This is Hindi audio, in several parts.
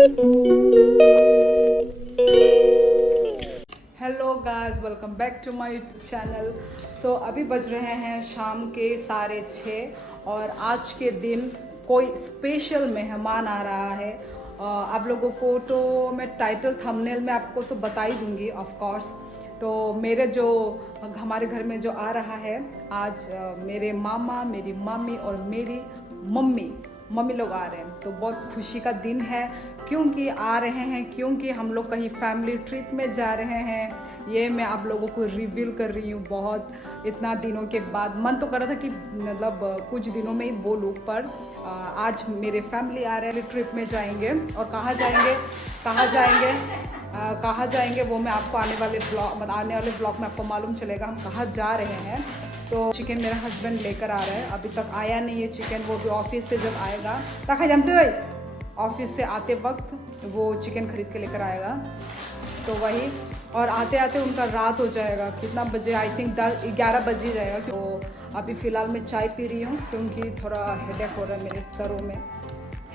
Hello guys, welcome back to my channel. So अभी बज रहे हैं शाम के 6:30 और आज के दिन कोई स्पेशल मेहमान आ रहा है। आप लोगों को तो मैं टाइटल थंबनेल में आपको तो बता ही दूंगी ऑफ कोर्स। तो मेरे जो हमारे घर में जो आ रहा है आज, मेरे मामा, मेरी मामी और मेरी मम्मी लोग आ रहे हैं। तो बहुत खुशी का दिन है। क्योंकि आ रहे हैं, क्योंकि हम लोग कहीं फैमिली ट्रिप में जा रहे हैं। ये मैं आप लोगों को रिवील कर रही हूँ बहुत इतना दिनों के बाद। मन तो कर रहा था कि मतलब कुछ दिनों में ही बोलूँ, पर आज मेरे फैमिली आ रहे हैं, ट्रिप में जाएंगे। और कहाँ जाएंगे वो मैं आपको आने वाले ब्लॉग में आपको मालूम चलेगा हम कहाँ जा रहे हैं। तो चिकन मेरा हस्बैंड लेकर आ रहा है, अभी तक आया नहीं है चिकन। वो भी ऑफिस से जब आएगा, ताकि जानते हो ऑफिस से आते वक्त वो चिकन खरीद के लेकर आएगा। तो वही, और आते आते उनका रात हो जाएगा। कितना बजे, आई थिंक 10-11 बज ही जाएगा। तो अभी फ़िलहाल मैं चाय पी रही हूँ क्योंकि थोड़ा हेडेक हो रहा है, मेरे सरों में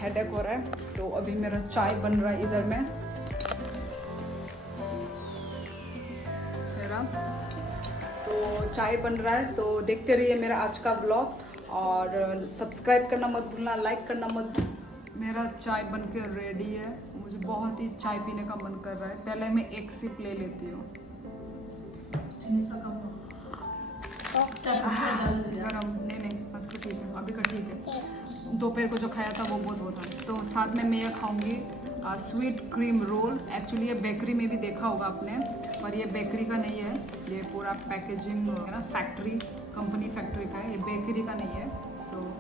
हेडेक हो रहा है। तो अभी मेरा चाय बन रहा है इधर में मेरा। तो चाय बन रहा है, तो देखते रहिए मेरा आज का ब्लॉग। और सब्सक्राइब करना मत भूलना, लाइक करना मत। मेरा चाय बनकर रेडी है। मुझे बहुत ही चाय पीने का मन कर रहा है। पहले मैं एक सिप ले लेती हूँ। गरम नहीं, आज तो ठीक है, अभी का ठीक है। दोपहर को जो खाया था वो बहुत था। तो साथ में मैं ये खाऊंगी स्वीट क्रीम रोल। एक्चुअली ये बेकरी में भी देखा होगा आपने, पर ये बेकरी का नहीं है। ये पूरा पैकेजिंग है ना, कंपनी फैक्ट्री का है, ये बेकरी का नहीं है। सो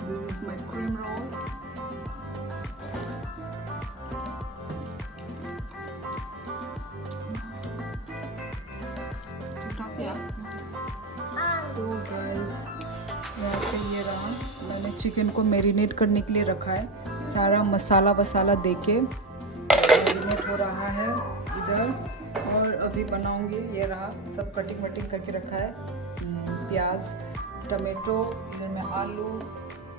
this is my cream roll. तो गाइस, यहाँ पे ये रहा, मैंने चिकन को मैरिनेट करने के लिए रखा है। सारा मसाला वसाला देके मैरिनेट हो रहा है इधर। और अभी बनाऊंगी, ये रहा सब कटिंग वटिंग करके रखा है। प्याज, टमाटो, इधर में आलू।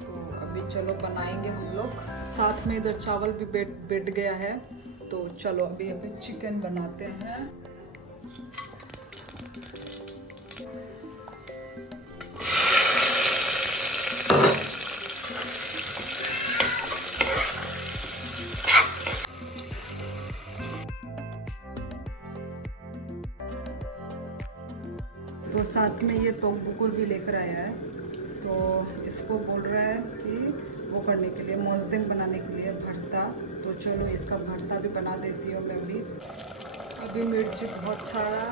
तो अभी चलो बनाएंगे हम लोग। साथ में इधर चावल भी बैठ गया है। तो चलो अभी चिकन बनाते हैं। तो साथ में ये तोक बुकुर भी लेकर आया है। तो इसको बोल रहा है कि वो करने के लिए, मोजदम बनाने के लिए भरता। तो चलो इसका भरता भी बना देती हूँ मैं भी। अभी मिर्ची बहुत सारा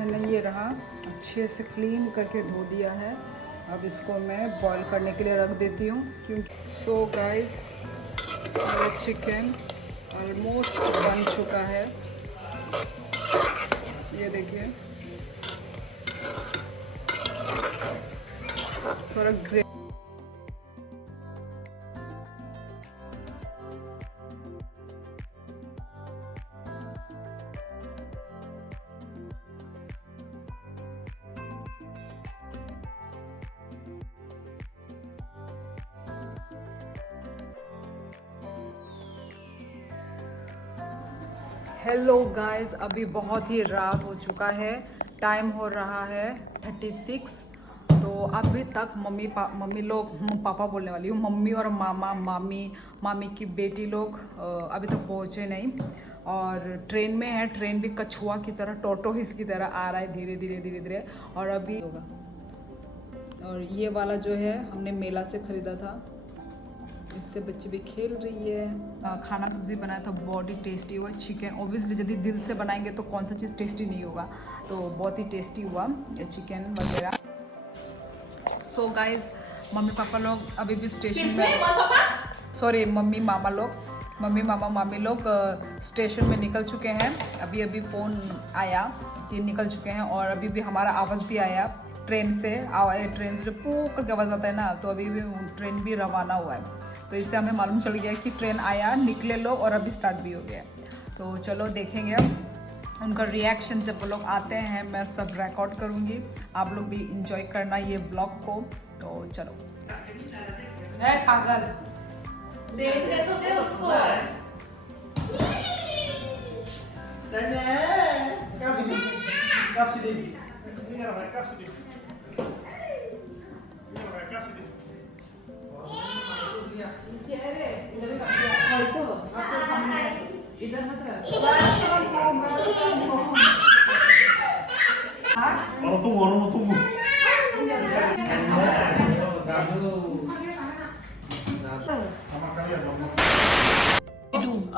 मैंने ये रहा अच्छे से क्लीन करके धो दिया है। अब इसको मैं बॉईल करने के लिए रख देती हूँ क्योंकि सो गाइस, मेरा चिकन ऑलमोस्ट बन चुका है। ये देखिए, थोड़ा ग्रे हेलो गाइस, अभी बहुत ही रात हो चुका है। टाइम हो रहा है 36। तो अभी तक मम्मी लोग, पापा बोलने वाली हूँ, मम्मी और मामी की बेटी लोग अभी तक पहुँचे नहीं। और ट्रेन में है। ट्रेन भी कछुआ की तरह, टोटोइस की तरह आ रहा है, धीरे धीरे। और अभी होगा। और ये वाला जो है हमने मेला से ख़रीदा था। इससे बच्चे भी खेल रही है। खाना सब्जी बनाया था, बहुत ही टेस्टी हुआ। चिकन ऑब्वियसली यदि दिल से बनाएंगे तो कौन सा चीज़ टेस्टी नहीं होगा। तो बहुत ही टेस्टी हुआ ये चिकन वगैरह। सो गाइज, मम्मी पापा लोग अभी भी स्टेशन में, सॉरी मम्मी मामा लोग मम्मी मामा मामी लोग स्टेशन में निकल चुके हैं। अभी अभी फ़ोन आया कि निकल चुके हैं और अभी भी हमारा आवाज़ भी आया ट्रेन से। ट्रेन से जो पू करके आवाज़ आता है ना, तो अभी भी ट्रेन भी रवाना हुआ है। तो इससे हमें मालूम चल गया कि ट्रेन आया, निकले लोग और अभी स्टार्ट भी हो गया। तो चलो देखेंगे अब उनका रिएक्शन जब वो लोग आते हैं। मैं सब रिकॉर्ड करूँगी, आप लोग भी इंजॉय करना ये ब्लॉग को। तो चलो। पागल देखने तो दे उसको। इधर मत रख। Orang tunggu. Sama kalian, mama.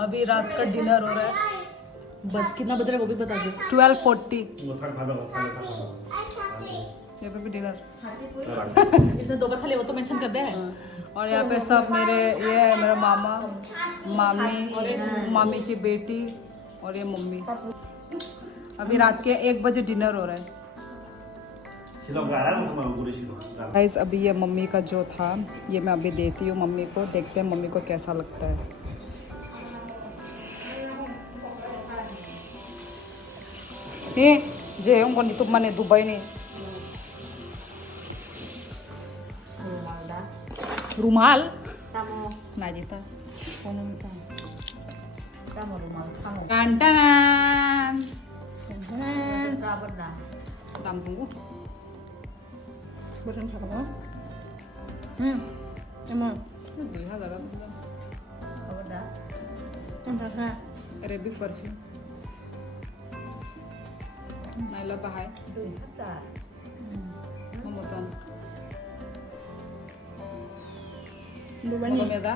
अभी रात का डिनर हो रहा है। कितना बज रहा है वो भी बता दो। 12:40। Makan pada waktu ये पे भी डिनर। इसने दो बार खाली वो तो मेंशन कर दे है। और यहाँ पे सब मेरे ये है मेरा मामा मामी मामी की बेटी और ये मम्मी। अभी रात के 1 बजे डिनर हो रहा है। Silang garam sama guru silang. Guys अभी ये मम्मी का जो था ये मैं अभी देती हूँ मम्मी को, देखते हैं मम्मी को कैसा लगता है। ये जे हम कौन तुम मने दुबई ने रुमाल Kamu, ना जीता कौन मिलता kamu rumah kamu. कांटन Kabar dah. Tạm tunggu. Bukan apa? Emang. Ini ada dalam Kabar dah. Entah. Arabic perfume. Naila Bahai. Bentar. Memutan. Dua Mau nih. beda?